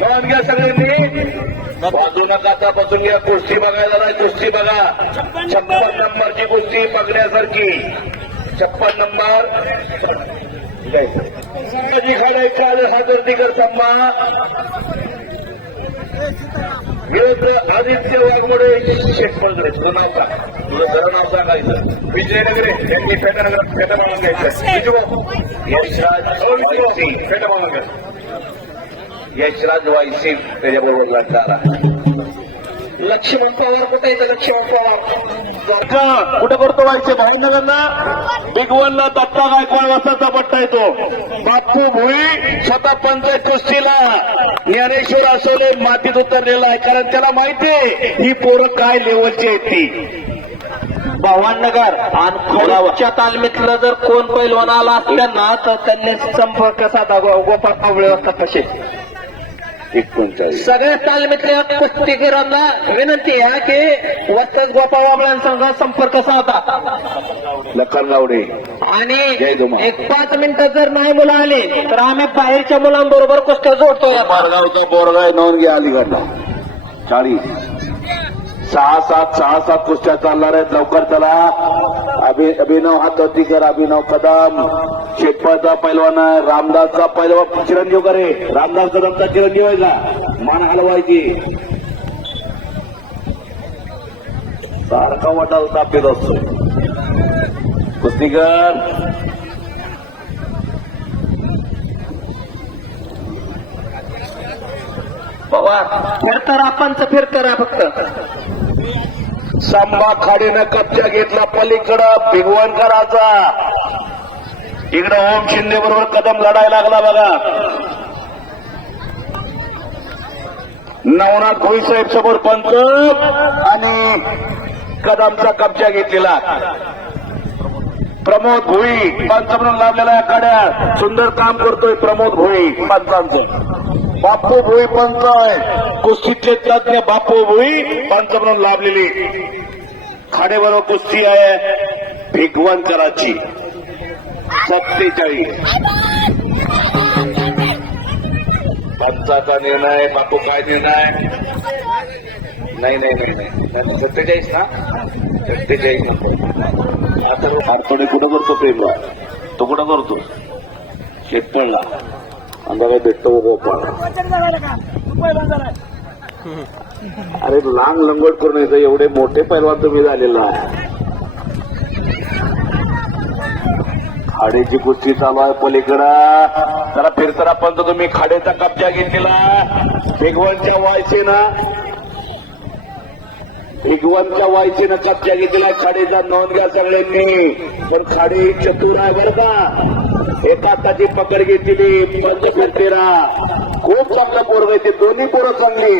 नोंद घ्या सगळ्यांनी. बाजू नका आता बसून घ्या. कुस्ती बघायला नाही, कुस्ती बघा. 56 नंबरची कुस्ती बघण्यासारखी. 56 नंबर खाडायचा हाजरतीकर सम्मा विरुद्ध आदित्य वाघमोडे शेतकरी. तुझं नाव का? तुझं खरं नाव सांगायचं. विजयनगरे यांनी फेटा मागून घ्यायचं. फेटा मागून घ्या. यशराज वायसी त्याच्याबरोबर लढणारा लक्ष्मण पवार. कुठे येतं लक्ष्मण पवार? कुठं करतो व्हायचे भाईनगरला. बिग वनला दत्ता गायकवाड वाजताचा पट्टा येतो. बापू भोई स्वतः पंचायत कुस्तीला ज्ञानेश्वर असोले मातीत उतरलेला आहे. कारण त्याला माहितीये ही पोरं काय लेवलची आहेत ती. भावानगर आणि खोलाच्या तालमीतलं जर कोण पैलवान आला असल्या ना तर त्यांनी संपर्क साधा. गोपाळ कावळे असतात तसे 39. सगळ्या तालमीतल्या कुस्तीगिरांना विनंती आहे की वत्तच गोपाळ वाबळ्यांसंग संपर्क साधा. लखन लावडे आणि जय दुमा. एक 5 मिनिटं जर नाही मुलं आली तर आम्ही बाहेरच्या मुलांबरोबर कुस्त्या जोडतोय. मारगावचा बोरगाय नोंद घ्या. अलीगडला 40. 6-7 कुस्त्या चालणार आहेत. लवकर चला. अभिनव हातोतीकर, अभिनव कदम शेटपाळचा पैलवान आहे. रामदासचा पैलवान चिरंजीव करे. रामदास कदमचा चिरंजीव आहे का? मान हलवायची. सारखा वाटाल तापीत असतो कुस्तीकर. पवार फिरतारा पंच फिरतारा फक्त. संभा खाडीनं कब्जा घेतला पलीकडं भिगवणकराचा. इकडं ओम शिंदे बरोबर कदम लढायला लागला बघा. नवनाथ भोई साहेब समोर पंच आणि कदमचा कब्जा घेतलेला. प्रमोद भोई पंच म्हणून लाभलेला या काड्यात. सुंदर काम करतोय प्रमोद भोई पंचांचं. बापू भोई पंच आहे. कुस्तीतले तज्ञ बापू भोई पंच म्हणून लाभलेली. खाडेबरोबर कुस्ती आहे भिगवणकराची. 47. पंचाचा निर्णय. बापू काय निर्णय? नाही 47 ना. 47 नको. आता हारतोडे कुठं करतो प्रेमला? तो कुठं करतो? शेतपळला. अंधारा भेटतो गोपाळ. अरे लांब लंगोट करून येतं. एवढे मोठे पैलवान तुम्ही झालेला. खाडीची कुस्ती चालू आहे पलीकडं. जरा फिरताना पण तुम्ही खाडीचा कब्जा घेतलेला. भिगवणच्या वायसीनं कब्जा घेतलेला खाडीचा. नोंद घ्या सगळ्यांनी. पण खाडी चतुर आहे बरं का. एका हाताची पकड घेतलेली. पंच फिरतेरा. खूप चांगलं पोरग आहे ते. दोन्ही पोरं चांगली.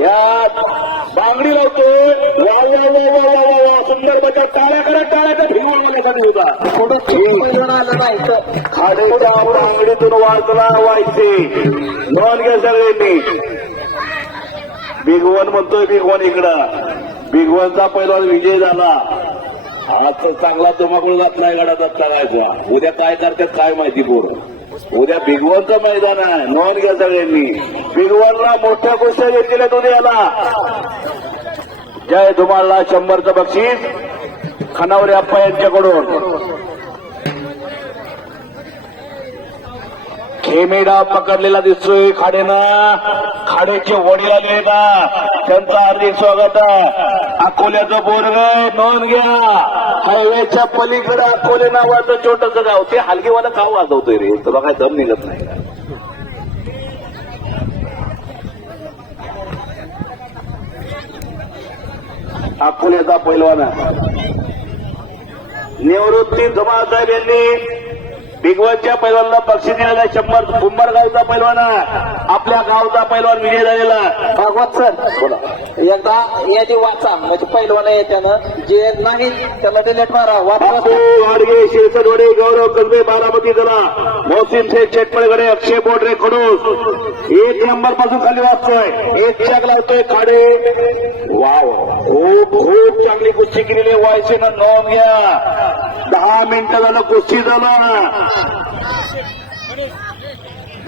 यात बांगडी लावतोय. वा वा वा वा वा वा वा. सुंदर बचा. टाळ्या करा. टाळ्याचा भिगवण चालू होता. खाडीच्या बांगडीतून वाजला व्हायचे. नोंद घ्या सगळ्यांनी. भिगवण म्हणतोय. भिगवण इकडं. भिगवणचा पैलवान विजय झाला. आज चांगला तुम्हाला जात नाही गडा दत्ता गायचा. उद्या काय करतात काय माहिती पोरं. उद्या भिगवणचं मैदान आहे. नोंद घ्या सगळ्यांनी. भिगवणला मोठ्या गोष्टी घेतलेल्या उद्याला. जय धुमाळला 100चं बक्षीस खनावरे अप्पा यांच्याकडून. खेमेडा पकडलेला दिसतोय खाडेनं. खाडेचे वडील आले ना. त्यांचं हार्दिक स्वागत आहे. अकोल्याचं बोरग. नोंद घ्या. हायवेच्या पलीकडे अकोले नावाचं छोटंसं गाव. ते हलगीवाला गाव वाजवतोय रे. तुला काय दम निघत नाही. अकोल्याचा पैलवान निवृत्ती धुमाळ साहेब यांनी भिगवणच्या पैलवानला बक्षीस दिलेला. 100. कुंभारगावचा पैलवान. आपल्या गावचा पैलवान विजय झालेला. भागवत सर बोला. एकदा यादी वाचा म्हणजे पैलवान येत्यानं जे नाही त्याला डिलेट मारा. बापू वाडगे शिरसडवडे गौरव कसबे बारामती जरा मोहसिन शेख शेटपळगडे अक्षय बोडरे खडूस 1 नंबर पासून खाली वाचतोय. 1 चॅक लावतोय खाडे. वाव. खूप चांगली कुस्ती केलेली वायसीनं. नोंद घ्या. 10 मिनिटं झालं कुस्ती झालं.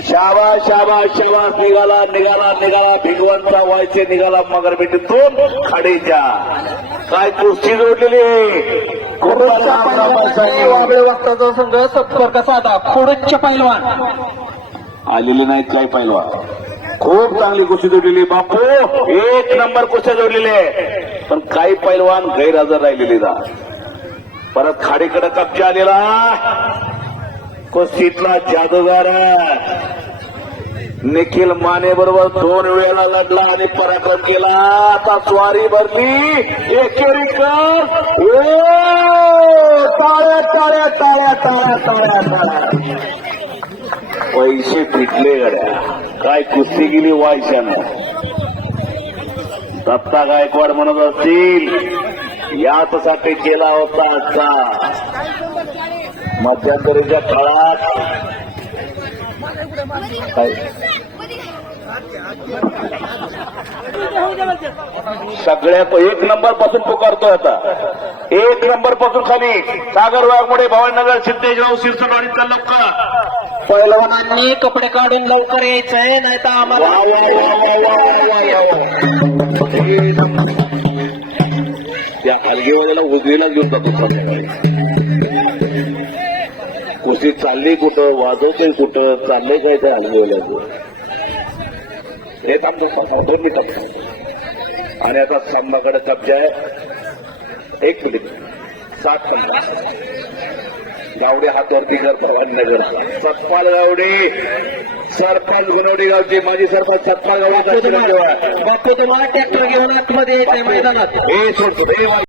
शाबास शाबास शाबास निघाला निघाला निघाला भिगवणचा व्हायचे निघाला मगर बेटी दोन खाडीच्या काय कुस्ती जोडलेली वाबळे वक्ताचा संघ संपर्क साधा खोडच्या पैलवान आलेले नाहीत काय पैलवान खूप चांगली कुस्ती जोडलेली बापू एक नंबर कुस्त्या जोडलेले पण काही पैलवान गैरहजर राहिलेली दा परत खाडीकडे कब्जा आलेला कुस्तीतला जादूगार निखिल माने बरोबर 2 वेळा लढला आणि पराक्रम केला आता स्वारी भरली एकेरी कर टाळ्या टाळ्या टाळ्या टाळ्या टाळ्या टाळ्या पैसे फिटले गड्या काय कुस्ती गेली वायशानं दत्ता गायकवाड म्हणत असतील याचसाठी केला होता आजचा मध्यंतरीच्या काळात सगळ्यात 1 नंबर पासून पुकारतोय आता 1 नंबर पासून खाली सागर वाघमोडे भवानीनगर सिद्धेश्वर शिरसटवाडीचा लक्का पैलवानांनी कपडे काढून लवकर यायचंय नाही तर आम्हाला त्या हलगेवाल्याला उजवीला घेऊन जातो संध्याकाळी कुस्ती चालली कुठं वाजवते कुठं चाललंय काय त्या हलगेवाल्याचं हे थांबतो 2 मिनिटात आणि आता सामनाकडे कब्जा आहे 1 मिनिट 7 संघ गावडे हातवरती करतो नगरचा सतपाल गावडे सरपंच गुणवडी गावचे माजी सरपंच सतपाल गावडे बापू तुम्हाला ट्रॅक्टर घेऊन आतमध्ये यायचंय मैदानात हे सोडतो